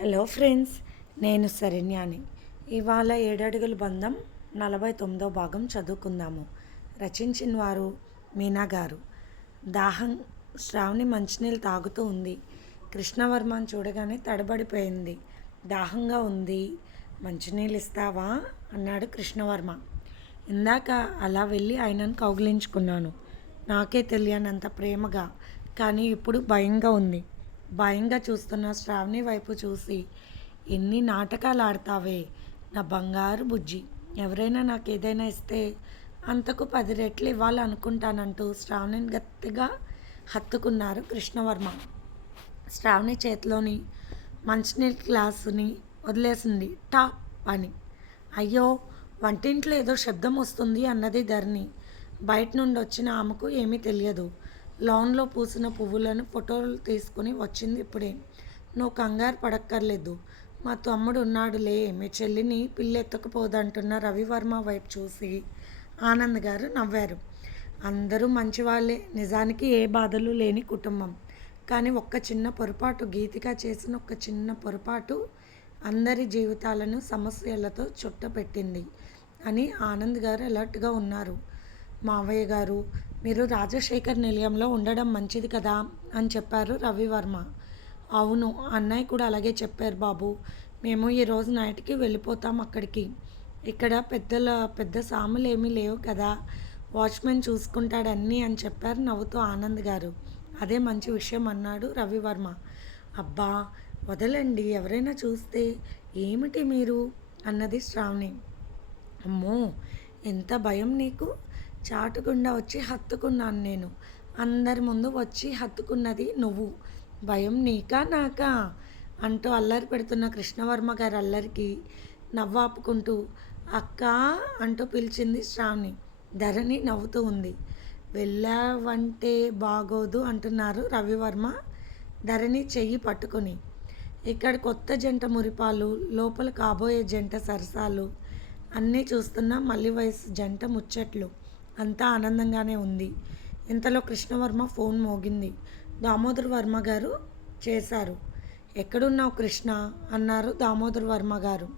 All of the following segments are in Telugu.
హలో ఫ్రెండ్స్ నేను శరణ్యాని. ఇవాళ ఏడడుగుల బంధం నలభై తొమ్మిదో భాగం చదువుకుందాము. రచించిన వారు మీనా గారు. దాహం శ్రావణి మంచినీళ్ళు తాగుతూ ఉంది. కృష్ణవర్మని చూడగానే తడబడిపోయింది. దాహంగా ఉంది. మంచినీళ్ళు ఇస్తావా? అన్నాడు కృష్ణవర్మ. ఇందాక అలా వెళ్ళి ఆయనను కౌగిలించుకున్నాను. నాకే తెలియనంత ప్రేమగా కానీ ఇప్పుడు భయంగా ఉంది. భయంగా చూస్తున్న శ్రావణి వైపు చూసి ఎన్ని నాటకాలు ఆడతావే నా బంగారు బుజ్జి. ఎవరైనా నాకు ఏదైనా ఇస్తే అంతకు పది రెట్లు ఇవ్వాలనుకుంటానంటూ శ్రావణిని గట్టిగా హత్తుకున్నారు కృష్ణవర్మ. శ్రావణి చేతిలోని మంచినీళ్ళ గ్లాసుని వదిలేసింది. టాప్ అని. అయ్యో వంటింట్లో ఏదో శబ్దం వస్తుంది అన్నది ధరణి. బయట నుండి వచ్చిన ఆమెకు ఏమీ తెలియదు. లాన్లో పూసిన పువ్వులను ఫోటోలు తీసుకుని వచ్చింది ఇప్పుడే. నువ్వు కంగారు పడక్కర్లేదు. మా తమ్ముడు ఉన్నాడులే. మీ చెల్లిని పిల్లెత్తకపోదంటున్న రవివర్మ వైపు చూసి ఆనంద్ గారు నవ్వారు. అందరూ మంచివాళ్ళే. నిజానికి ఏ బాధలు లేని కుటుంబం. కానీ ఒక్క చిన్న పొరపాటు గీతిక చేసిన ఒక చిన్న పొరపాటు అందరి జీవితాలను సమస్యలతో చుట్టపెట్టింది అని ఆనంద్ గారు అలర్ట్గా ఉన్నారు. మావయ్య గారు మీరు రాజశేఖర్ నిలయంలో ఉండడం మంచిది కదా అని చెప్పారు రవివర్మ. అవును అన్నయ్య కూడా అలాగే చెప్పారు బాబు. మేము ఈరోజు నైట్కి వెళ్ళిపోతాం అక్కడికి. ఇక్కడ పెద్దల పెద్ద సాములు ఏమీ లేవు కదా. వాచ్మెన్ చూసుకుంటాడన్నీ అని చెప్పారు నవ్వుతూ ఆనంద్ గారు. అదే మంచి విషయం అన్నాడు రవివర్మ. అబ్బా వదలండి ఎవరైనా చూస్తే ఏమిటి మీరు? అన్నది శ్రావణి. అమ్మో ఎంత భయం నీకు? చాటుకుండా వచ్చి హత్తుకున్నాను నేను. అందరి ముందు వచ్చి హత్తుకున్నది నువ్వు. భయం నీకా నాకా? అంటూ అల్లరి పెడుతున్న కృష్ణవర్మ గారి అల్లరికి నవ్వాపుకుంటూ అక్క అంటూ పిలిచింది శ్రావణి. ధరణి నవ్వుతూ ఉంది. వెళ్ళావంటే బాగోదు అంటున్నారు రవివర్మ. ధరణి చెయ్యి పట్టుకొని ఇక్కడ కొత్త జంట మురిపాలు లోపల కాబోయే జంట సరసాలు అన్నీ చూస్తున్న మల్లి వయసు జంట ముచ్చట్లు. అంతా ఆనందంగానే ఉంది. ఇంతలో కృష్ణవర్మ ఫోన్ మోగింది. దామోదర్ వర్మ గారు చేశారు. ఎక్కడున్నావు కృష్ణ? అన్నారు దామోదర్ వర్మ గారు.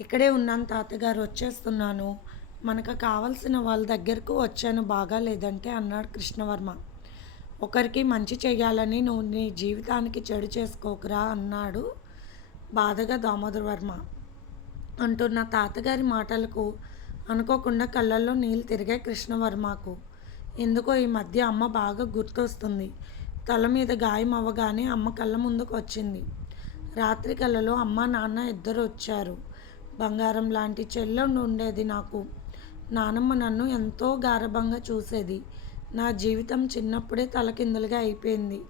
ఇక్కడే ఉన్నాను తాతగారు వచ్చేస్తున్నాను. మనకు కావలసిన వాళ్ళ దగ్గరకు వచ్చాను బాగా లేదంటే అన్నాడు కృష్ణవర్మ. ఒకరికి మంచి చేయాలని నువ్వు నీ జీవితానికి చెడు చేసుకోకురా అన్నాడు బాధగా దామోదర్ వర్మ. అంటున్న తాతగారి మాటలకు అనుకోకుండా కళ్ళల్లో నీళ్ళు తిరిగాయి కృష్ణవర్మకు. ఎందుకో ఈ మధ్య అమ్మ బాగా గుర్తొస్తుంది. తల మీద గాయం అవ్వగానే అమ్మ కళ్ళ ముందుకు వచ్చింది రాత్రి కళ్ళలో అమ్మ నాన్న ఇద్దరు వచ్చారు. బంగారం లాంటి చెల్లెండు ఉండేది నాకు. నానమ్మ నన్ను ఎంతో గారభంగా చూసేది. నా జీవితం చిన్నప్పుడే తలకిందులుగా అయిపోయింది.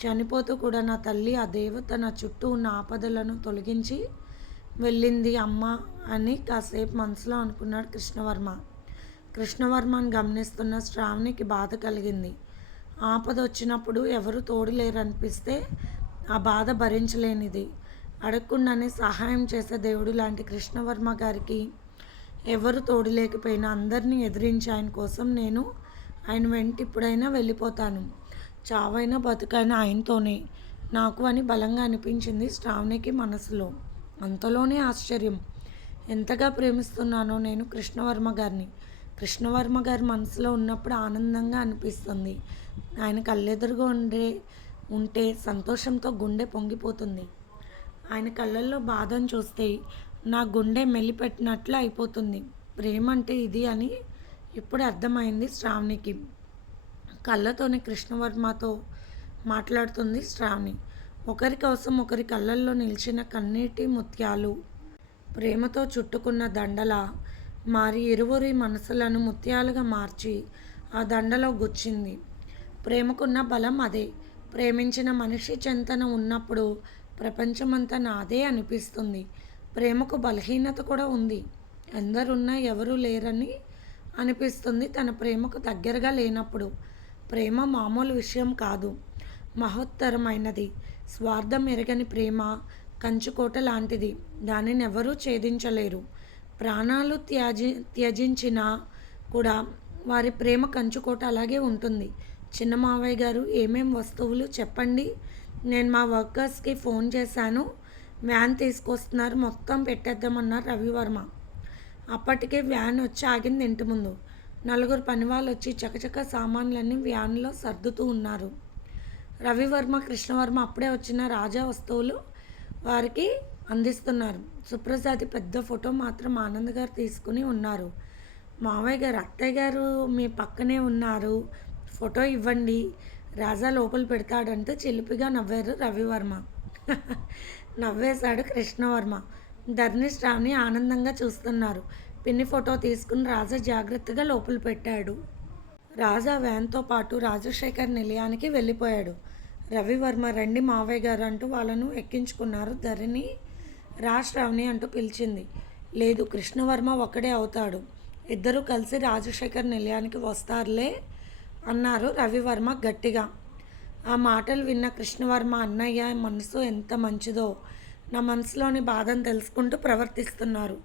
చనిపోతూ కూడా నా తల్లి ఆ దేవత నా చుట్టూ ఉన్న ఆపదలను తొలగించి వెళ్ళింది అమ్మ అని కాసేపు మనసులో అనుకున్నాడు కృష్ణవర్మ. కృష్ణవర్మను గమనిస్తున్న శ్రావణికి బాధ కలిగింది. ఆపద వచ్చినప్పుడు ఎవరు తోడు లేరనిపిస్తే ఆ బాధ భరించలేనిది. అడగకుండానే సహాయం చేసే దేవుడు లాంటి కృష్ణవర్మ గారికి ఎవరు తోడు లేకపోయినా అందరినీ ఎదిరించి ఆయన కోసం నేను ఆయన వెంట ఇప్పుడైనా వెళ్ళిపోతాను. చావైనా బతుకైనా ఆయనతోనే. నాకు అని బలంగా అనిపించింది శ్రావణికి మనసులో. అంతలోనే ఆశ్చర్యం. ఎంతగా ప్రేమిస్తున్నానో నేను కృష్ణవర్మ గారిని. కృష్ణవర్మ గారి మనసులో ఉన్నప్పుడు ఆనందంగా అనిపిస్తుంది. ఆయన కళ్ళెదురుగా ఉండే ఉంటే సంతోషంతో గుండె పొంగిపోతుంది. ఆయన కళ్ళల్లో బాధను చూస్తే నా గుండె మెల్లిపెట్టినట్లు అయిపోతుంది. ప్రేమ అంటే ఇది అని ఇప్పుడు అర్థమైంది శ్రావణికి. కళ్ళతోనే కృష్ణవర్మతో మాట్లాడుతుంది శ్రావణి. ఒకరి కోసం ఒకరి కళ్ళల్లో నిలిచిన కన్నీటి ముత్యాలు ప్రేమతో చుట్టుకున్న దండల మారి ఇరువురి మనసులను ముత్యాలుగా మార్చి ఆ దండలో గుచ్చింది. ప్రేమకున్న బలం అదే. ప్రేమించిన మనిషి చెంతన ఉన్నప్పుడు ప్రపంచమంతా నాదే అనిపిస్తుంది. ప్రేమకు బలహీనత కూడా ఉంది. ఎందరున్నా ఎవరు లేరని అనిపిస్తుంది తన ప్రేమకు దగ్గరగా లేనప్పుడు. ప్రేమ మామూలు విషయం కాదు. మహోత్తరమైనది. స్వార్థం ఎరగని ప్రేమ కంచుకోట లాంటిది. దానిని ఎవరూ ఛేదించలేరు. ప్రాణాలు త్యాజి త్యజించినా కూడా వారి ప్రేమ కంచుకోట అలాగే ఉంటుంది. చిన్న మావయ్య గారు ఏమేం వస్తువులు చెప్పండి? నేను మా వర్కర్స్కి ఫోన్ చేశాను. వ్యాన్ తీసుకొస్తున్నారు. మొత్తం పెట్టేద్దామన్నారు రవివర్మ. అప్పటికే వ్యాన్ వచ్చి ఆగింది ఇంటి ముందు. నలుగురు పని వాళ్ళు వచ్చి చకచక సామాన్లన్నీ వ్యాన్లో సర్దుతూ ఉన్నారు. రవివర్మ కృష్ణవర్మ అప్పుడే వచ్చిన రాజా వస్తువులు వారికి అందిస్తున్నారు. సుప్రసాద్ పెద్ద ఫోటో మాత్రం ఆనంద్ గారు తీసుకుని ఉన్నారు. మావయ్య గారు అత్తయ్య గారు మీ పక్కనే ఉన్నారు. ఫోటో ఇవ్వండి రాజా లోపల పెడతాడంటూ చిలిపిగా నవ్వారు రవివర్మ. నవ్వేశాడు కృష్ణవర్మ. ధర్ని శ్రావణి ఆనందంగా చూస్తున్నారు. పిన్ని ఫోటో తీసుకుని రాజా జాగ్రత్తగా లోపల పెట్టాడు. రాజా వ్యాన్తో పాటు రాజశేఖర్ నిలయానికి వెళ్ళిపోయాడు. రవివర్మ రండి మావయ్య గారు అంటూ వాళ్ళను ఎక్కించుకున్నారు. ధరణి రా అంటూ పిలిచింది. లేదు కృష్ణవర్మ ఒక్కడే అవుతాడు. ఇద్దరూ కలిసి రాజశేఖర్ నిలయానికి వస్తారులే అన్నారు రవివర్మ గట్టిగా. ఆ మాటలు విన్న కృష్ణవర్మ అన్నయ్య మనసు ఎంత మంచిదో నా మనసులోని బాధను తెలుసుకుంటూ ప్రవర్తిస్తున్నారు.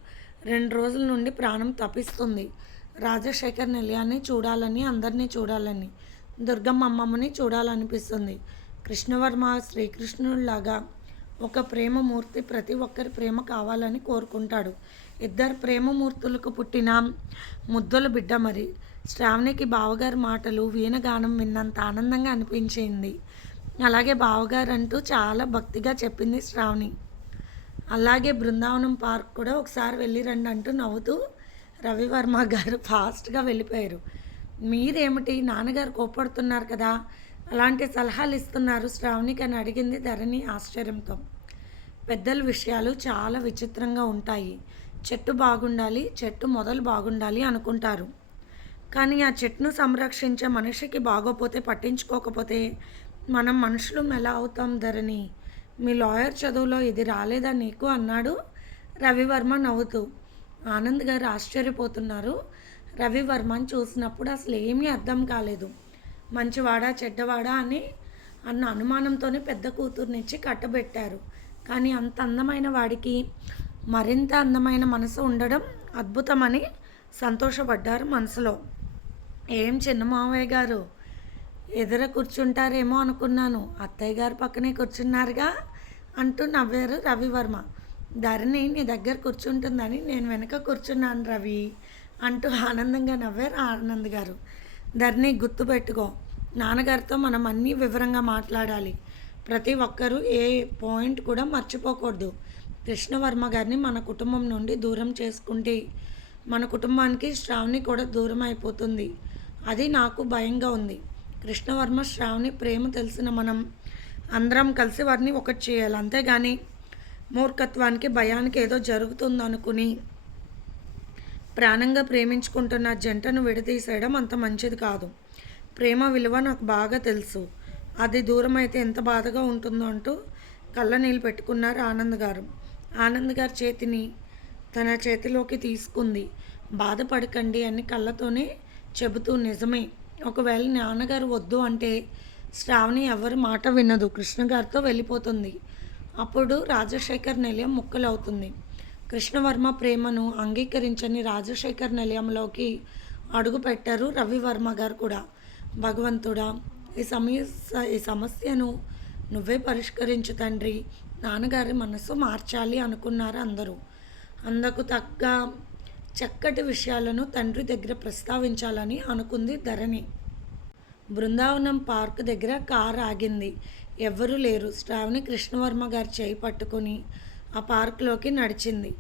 రెండు రోజుల నుండి ప్రాణం తప్పిస్తుంది. రాజశేఖర్ నిలయాన్ని చూడాలని అందరినీ చూడాలని దుర్గమ్మ అమ్మమ్మని చూడాలనిపిస్తుంది. కృష్ణవర్మ శ్రీకృష్ణుడిలాగా ఒక ప్రేమమూర్తి ప్రతి ఒక్కరి ప్రేమ కావాలని కోరుకుంటాడు. ఇద్దరు ప్రేమమూర్తులకు పుట్టిన ముద్దుల బిడ్డ మరి. శ్రావణికి బావగారి మాటలు వీణగానం విన్నంత ఆనందంగా అనిపించింది. అలాగే బావగారు అంటూ చాలా భక్తిగా చెప్పింది శ్రావణి. అలాగే బృందావనం పార్క్ కూడా ఒకసారి వెళ్ళి రండి అంటూ నవ్వుతూ రవివర్మ గారు ఫాస్ట్గా వెళ్ళిపోయారు. మీరేమిటి? నాన్నగారు కోపడుతున్నారు కదా. అలాంటి సలహాలు ఇస్తున్నారు శ్రావణికి అని అడిగింది ధరణి ఆశ్చర్యంతో. పెద్దల విషయాలు చాలా విచిత్రంగా ఉంటాయి. చెట్టు బాగుండాలి చెట్టు మొదలు బాగుండాలి అనుకుంటారు. కానీ ఆ చెట్టును సంరక్షించే మనిషికి బాగోపోతే పట్టించుకోకపోతే మనం మనుషులు ఎలా అవుతాం ధరణి? మీ లాయర్ చదువులో ఇది రాలేదా నీకు? అన్నాడు రవివర్మ నవ్వుతూ. ఆనంద్ గారు ఆశ్చర్యపోతున్నారు. రవివర్మని చూసినప్పుడు అసలు ఏమీ అర్థం కాలేదు. మంచివాడా చెడ్డవాడా అని అన్న అనుమానంతోనే పెద్ద కూతుర్నిచ్చి కట్టబెట్టారు. కానీ అంత అందమైన వాడికి మరింత అందమైన మనసు ఉండడం అద్భుతమని సంతోషపడ్డారు మనసులో. ఏం చిన్న మావయ్య గారు ఎదుర కూర్చుంటారేమో అనుకున్నాను. అత్తయ్య గారు పక్కనే కూర్చున్నారుగా అంటూ నవ్వారు రవివర్మ. ధరణి నీ దగ్గర కూర్చుంటుందని నేను వెనక కూర్చున్నాను రవి అంటూ ఆనందంగా నవ్వారు ఆనంద్ గారు. ధరణి గుర్తుపెట్టుకో నాన్నగారితో మనం అన్నీ వివరంగా మాట్లాడాలి. ప్రతి ఒక్కరూ ఏ పాయింట్ కూడా మర్చిపోకూడదు. కృష్ణవర్మ గారిని మన కుటుంబం నుండి దూరం చేసుకుంటే మన కుటుంబానికి శ్రావణి కూడా దూరం అయిపోతుంది. అది నాకు భయంగా ఉంది. కృష్ణవర్మ శ్రావణి ప్రేమ తెలిసిన మనం అందరం కలిసి వారిని ఒకటి చేయాలి. అంతేగాని మూర్ఖత్వానికి భయానికి ఏదో జరుగుతుందనుకుని ప్రాణంగా ప్రేమించుకుంటున్న జంటను విడదీసేయడం అంత మంచిది కాదు. ప్రేమ విలువ నాకు బాగా తెలుసు. అది దూరం అయితే ఎంత బాధగా ఉంటుందో అంటూ కళ్ళ నీళ్ళు పెట్టుకున్నారు ఆనంద్ గారు. ఆనంద్ గారి చేతిని తన చేతిలోకి తీసుకుంది. బాధపడకండి అని కళ్ళతోనే చెబుతూ నిజమే. ఒకవేళ నాన్నగారు వద్దు అంటే శ్రావణి ఎవరి మాట వినదు. కృష్ణ గారితో వెళ్ళిపోతుంది. అప్పుడు రాజశేఖర్ నిలయం ముక్కలవుతుంది. కృష్ణవర్మ ప్రేమను అంగీకరించని రాజశేఖర్ నిలయంలోకి అడుగుపెట్టారు రవివర్మ గారు కూడా. భగవంతుడా ఈ సమస్య ఈ సమస్యను నువ్వే పరిష్కరించు తండ్రి. నాన్నగారి మనసు మార్చాలి అనుకున్నారు అందరూ. అందుకు తగ్గ చక్కటి విషయాలను తండ్రి దగ్గర ప్రస్తావించాలని అనుకుంది ధరణి. బృందావనం పార్క్ దగ్గర కార్ ఆగింది. ఎవ్వరూ లేరు. శ్రావణి కృష్ణవర్మ గారు చేయి పట్టుకొని ఆ పార్క్లోకి నడిచింది.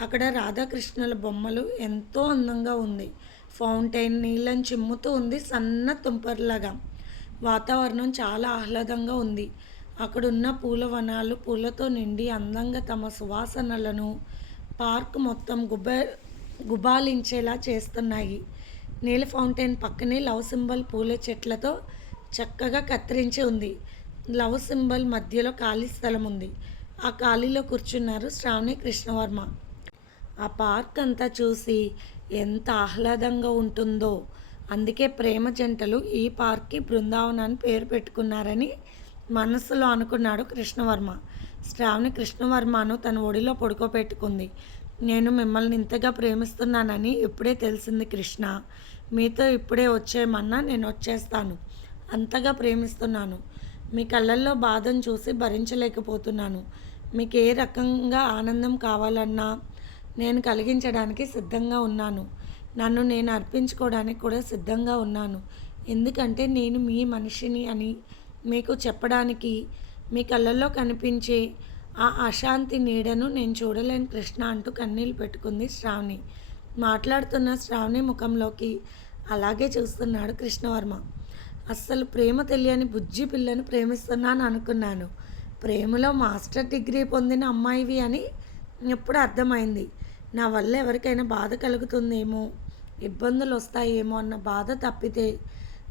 అక్కడ రాధాకృష్ణుల బొమ్మలు ఎంతో అందంగా ఉంది. ఫౌంటైన్ నీళ్ళని చిమ్ముతూ ఉంది సన్న తుంపర్లాగా. వాతావరణం చాలా ఆహ్లాదంగా ఉంది. అక్కడున్న పూల వనాలు పూలతో నిండి అందంగా తమ సువాసనలను పార్క్ మొత్తం గుబ గుబాలించేలా చేస్తున్నాయి. నీళ్ళ ఫౌంటైన్ పక్కనే లవ్ సింబల్ పూల చెట్లతో చక్కగా కత్తిరించి ఉంది. లవ్ సింబల్ మధ్యలో ఖాళీ స్థలం ఉంది. ఆ ఖాళీలో కూర్చున్నారు శ్రావణి కృష్ణవర్మ. ఆ పార్క్ అంతా చూసి ఎంత ఆహ్లాదంగా ఉంటుందో. అందుకే ప్రేమ జంటలు ఈ పార్క్కి బృందావనాన్ని పేరు పెట్టుకున్నారని మనసులో అనుకున్నాడు కృష్ణవర్మ. శ్రావణి కృష్ణవర్మను తన ఒడిలో పడుకోబెట్టుకుంది. నేను మిమ్మల్ని ఇంతగా ప్రేమిస్తున్నానని ఇప్పుడే తెలిసింది కృష్ణ. మీతో ఇప్పుడే వచ్చేయమన్నా నేను వచ్చేస్తాను. అంతగా ప్రేమిస్తున్నాను. మీ కళ్ళల్లో బాధను చూసి భరించలేకపోతున్నాను. మీకు ఏ రకంగా ఆనందం కావాలన్నా నేను కలిగించడానికి సిద్ధంగా ఉన్నాను. నన్ను నేను అర్పించుకోవడానికి కూడా సిద్ధంగా ఉన్నాను. ఎందుకంటే నేను మీ మనిషిని అని మీకు చెప్పడానికి మీ కళ్ళల్లో కనిపించే ఆ అశాంతి నీడను నేను చూడలేని కృష్ణ అంటూ కన్నీళ్ళు పెట్టుకుంది శ్రావణి. మాట్లాడుతున్న శ్రావణి ముఖంలోకి అలాగే చూస్తున్నాడు కృష్ణవర్మ. అస్సలు ప్రేమ తెలియని బుజ్జి పిల్లను ప్రేమిస్తున్నాను అనుకున్నాను. ప్రేమలో మాస్టర్ డిగ్రీ పొందిన అమ్మాయివి అని ఎప్పుడు అర్థమైంది. నా వల్ల ఎవరికైనా బాధ కలుగుతుందేమో? ఇబ్బందులు వస్తాయేమో అన్న బాధ తప్పితే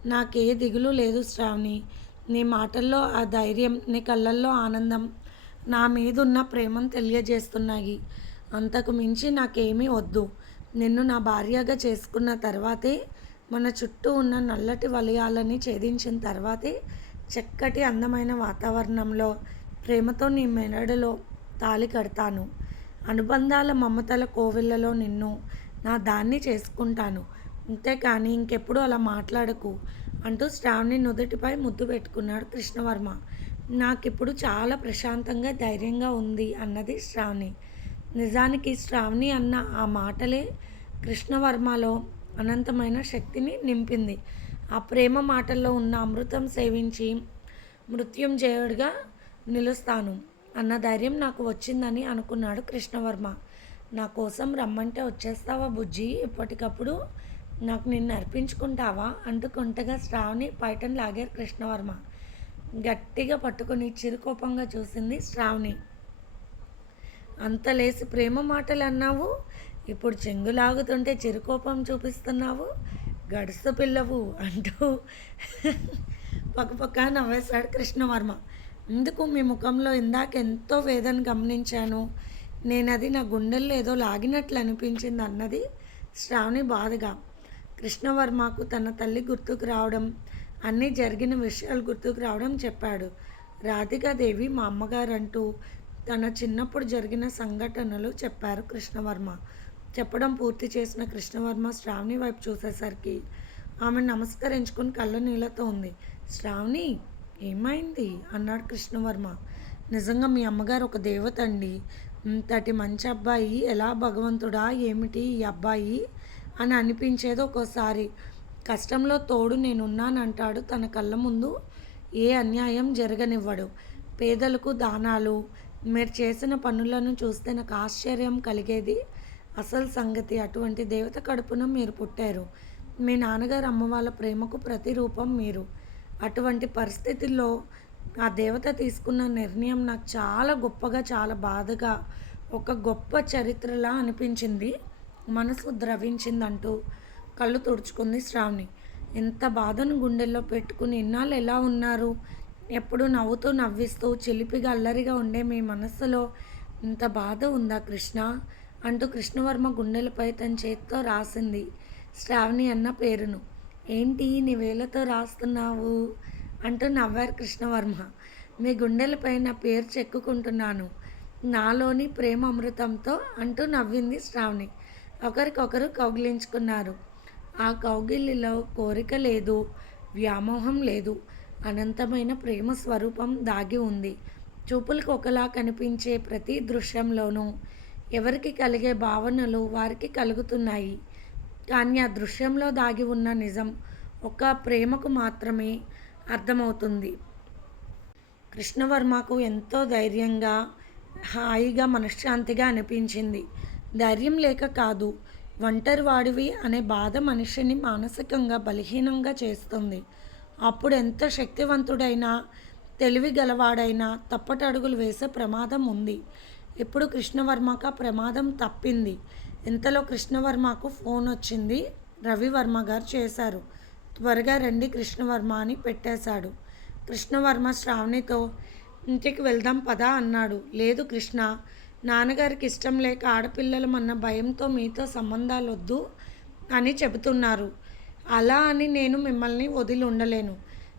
నాకే దిగులు లేదు శ్రావణి. నీ మాటల్లో ఆ ధైర్యం నీ కళ్ళల్లో ఆనందం నా మీద ఉన్న ప్రేమను తెలియజేస్తున్నాయి. అంతకు మించి నాకేమీ వద్దు. నిన్ను నా భార్యగా చేసుకున్న తర్వాతే మన చుట్టూ ఉన్న నల్లటి వలయాలని ఛేదించిన తర్వాతే చక్కటి అందమైన వాతావరణంలో ప్రేమతో నీ మెనడలో తాళి కడతాను. అనుబంధాల మమతల కోవిళ్ళలో నిన్ను నా దాన్ని చేసుకుంటాను. అంతేకాని ఇంకెప్పుడు అలా మాట్లాడకు అంటూ శ్రావణి నుదుటిపై ముద్దు పెట్టుకున్నాడు కృష్ణవర్మ. నాకిప్పుడు చాలా ప్రశాంతంగా ధైర్యంగా ఉంది అన్నది శ్రావణి. నిజానికి శ్రావణి అన్న ఆ మాటలే కృష్ణవర్మలో అనంతమైన శక్తిని నింపింది. ఆ ప్రేమ మాటల్లో ఉన్న అమృతం సేవించి మృత్యుంజయుడిగా నిలుస్తాను. అన్న ధైర్యం నాకు వచ్చిందని అనుకున్నాడు కృష్ణవర్మ. నా కోసం రమ్మంటే వచ్చేస్తావా బుజ్జి? ఇప్పటికప్పుడు నాకు నిన్ను అర్పించుకుంటావా? అంటూ కొంటగా శ్రావణి పైటన్ లాగారు కృష్ణవర్మ. గట్టిగా పట్టుకుని చిరుకోపంగా చూసింది శ్రావణి. అంత లేసి ప్రేమ మాటలు అన్నావు ఇప్పుడు చెంగు లాగుతుంటే చిరుకోపం చూపిస్తున్నావు? గడుసు పిల్లవు అంటూ పక్కపక్క నవ్వేశాడు కృష్ణవర్మ. ఎందుకు మీ ముఖంలో ఇందాక ఎంతో వేదన గమనించాను? నేను అది నా గుండెల్లో ఏదో లాగినట్లు అనిపించింది అన్నది శ్రావణి బాధగా. కృష్ణవర్మకు తన తల్లి గుర్తుకు రావడం అన్నీ జరిగిన విషయాలు గుర్తుకు రావడం చెప్పాడు. రాధికాదేవి మా అమ్మగారు అంటూ తన చిన్నప్పుడు జరిగిన సంఘటనలు చెప్పారు కృష్ణవర్మ. చెప్పడం పూర్తి చేసిన కృష్ణవర్మ శ్రావణి వైపు చూసేసరికి ఆమె నమస్కరించుకుని కళ్ళ నీళ్ళతో ఉంది. శ్రావణి! ఏమైంది? అన్నాడు కృష్ణవర్మ. నిజంగా మీ అమ్మగారు ఒక దేవత అండి ఇంతటి మంచి అబ్బాయి ఎలా భగవంతుడా? ఏమిటి ఈ అబ్బాయి? అని అనిపించేది ఒక్కోసారి. కష్టంలో తోడు నేనున్నానంటాడు తన కళ్ళ ముందు. ఏ అన్యాయం జరగనివ్వడు. పేదలకు దానాలు. మీరు చేసిన పనులను చూస్తే నాకు ఆశ్చర్యం కలిగేది. అసలు సంగతి అటువంటి దేవత కడుపున మీరు పుట్టారు. మీ నాన్నగారు అమ్మ వాళ్ళ ప్రేమకు ప్రతిరూపం మీరు. అటువంటి పరిస్థితుల్లో ఆ దేవత తీసుకున్న నిర్ణయం నాకు చాలా గొప్పగా చాలా బాధగా ఒక గొప్ప చరిత్రలా అనిపించింది. మనసు ద్రవించిందంటూ కళ్ళు తుడుచుకుంది శ్రావణి. ఎంత బాధను గుండెల్లో పెట్టుకుని ఇన్నాళ్ళు ఎలా ఉన్నారు? ఎప్పుడు నవ్వుతూ నవ్విస్తూ చిలిపిగా అల్లరిగా ఉండే మీ మనస్సులో ఇంత బాధ ఉందా కృష్ణ? అంటూ కృష్ణవర్మ గుండెలపై తన చేతితో రాసింది శ్రావణి అన్న పేరును. ఏంటి నీ వేలతో రాస్తున్నావు? అంటూ నవ్వారు కృష్ణవర్మ. మీ గుండెలపై నా పేరు చెక్కుకుంటున్నాను. నాలోని ప్రేమ అమృతంతో అంటూ నవ్వింది శ్రావణి. ఒకరికొకరు కౌగిలించుకున్నారు. ఆ కౌగిలిలో కోరిక లేదు వ్యామోహం లేదు అనంతమైన ప్రేమ స్వరూపం దాగి ఉంది. చూపులకు ఒకలా కనిపించే ప్రతి దృశ్యంలోనూ ఎవరికి కలిగే భావనలు వారికి కలుగుతున్నాయి. కానీ ఆ దృశ్యంలో దాగి ఉన్న నిజం ఒక ప్రేమకు మాత్రమే అర్థమవుతుంది. కృష్ణవర్మకు ఎంతో ధైర్యంగా హాయిగా మనశ్శాంతిగా అనిపించింది. ధైర్యం లేక కాదు ఒంటరి వాడివి అనే బాధ మనిషిని మానసికంగా బలహీనంగా చేస్తుంది. అప్పుడు ఎంత శక్తివంతుడైనా తెలివి గలవాడైనా తప్పటడుగులు వేసే ప్రమాదం ఉంది. ఇప్పుడు కృష్ణవర్మకు ప్రమాదం తప్పింది. ఇంతలో కృష్ణవర్మకు ఫోన్ వచ్చింది. రవివర్మ గారు చేశారు. త్వరగా రండి కృష్ణవర్మ అని పెట్టేశాడు. కృష్ణవర్మ శ్రావణితో ఇంటికి వెళ్దాం పదా అన్నాడు. లేదు కృష్ణ నాన్నగారికి ఇష్టం లేక ఆడపిల్లలమన్న భయంతో మీతో సంబంధాలు వద్దు అని చెబుతున్నారు. అలా అని నేను మిమ్మల్ని వదిలి ఉండలేను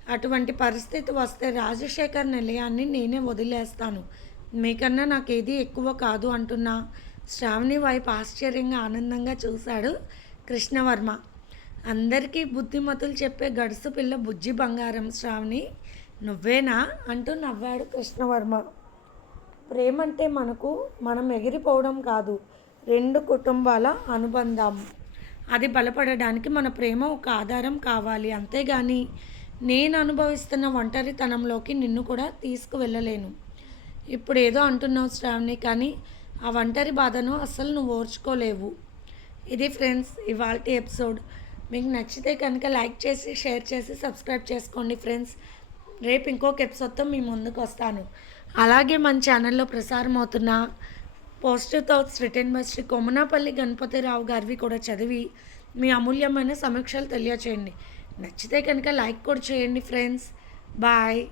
అటువంటి పరిస్థితి వస్తే రాజశేఖర్ నిలయాన్ని నేనే వదిలేస్తాను. మీకన్నా ఏది ఎక్కువ కాదు అంటున్నా శ్రావణి వైపు ఆశ్చర్యంగా ఆనందంగా చూశాడు కృష్ణవర్మ. అందరికీ బుద్ధిమతులు చెప్పే గడుసు పిల్ల బుజ్జి బంగారం శ్రావణి. నువ్వేనా అంటూ నవ్వాడు కృష్ణవర్మ. ప్రేమ అంటే మనకు మనం ఎగిరిపోవడం కాదు రెండు కుటుంబాల అనుబంధం. అది బలపడడానికి మన ప్రేమ ఒక ఆధారం కావాలి. అంతేగాని నేను అనుభవిస్తున్న ఒంటరితనంలోకి నిన్ను కూడా తీసుకువెళ్ళలేను. ఇప్పుడు ఏదో అంటున్నావు శ్రావణి కానీ ఆ ఒంటరి బాధను అస్సలు నువ్వు ఓర్చుకోలేవు. ఇది ఫ్రెండ్స్ ఇవాళ ఎపిసోడ్. మీకు నచ్చితే కనుక లైక్ చేసి షేర్ చేసి సబ్స్క్రైబ్ చేసుకోండి ఫ్రెండ్స్. రేపు ఇంకొక ఎపిసోడ్తో మీ ముందుకు వస్తాను. అలాగే మన ఛానల్లో ప్రసారం అవుతున్న positive thoughts written by Shri Kommanapalli Ganapathirao గారివి కూడా చదివి మీ అమూల్యమైన సమీక్షలు తెలియచేయండి. నచ్చితే కనుక లైక్ కూడా చేయండి ఫ్రెండ్స్. బాయ్.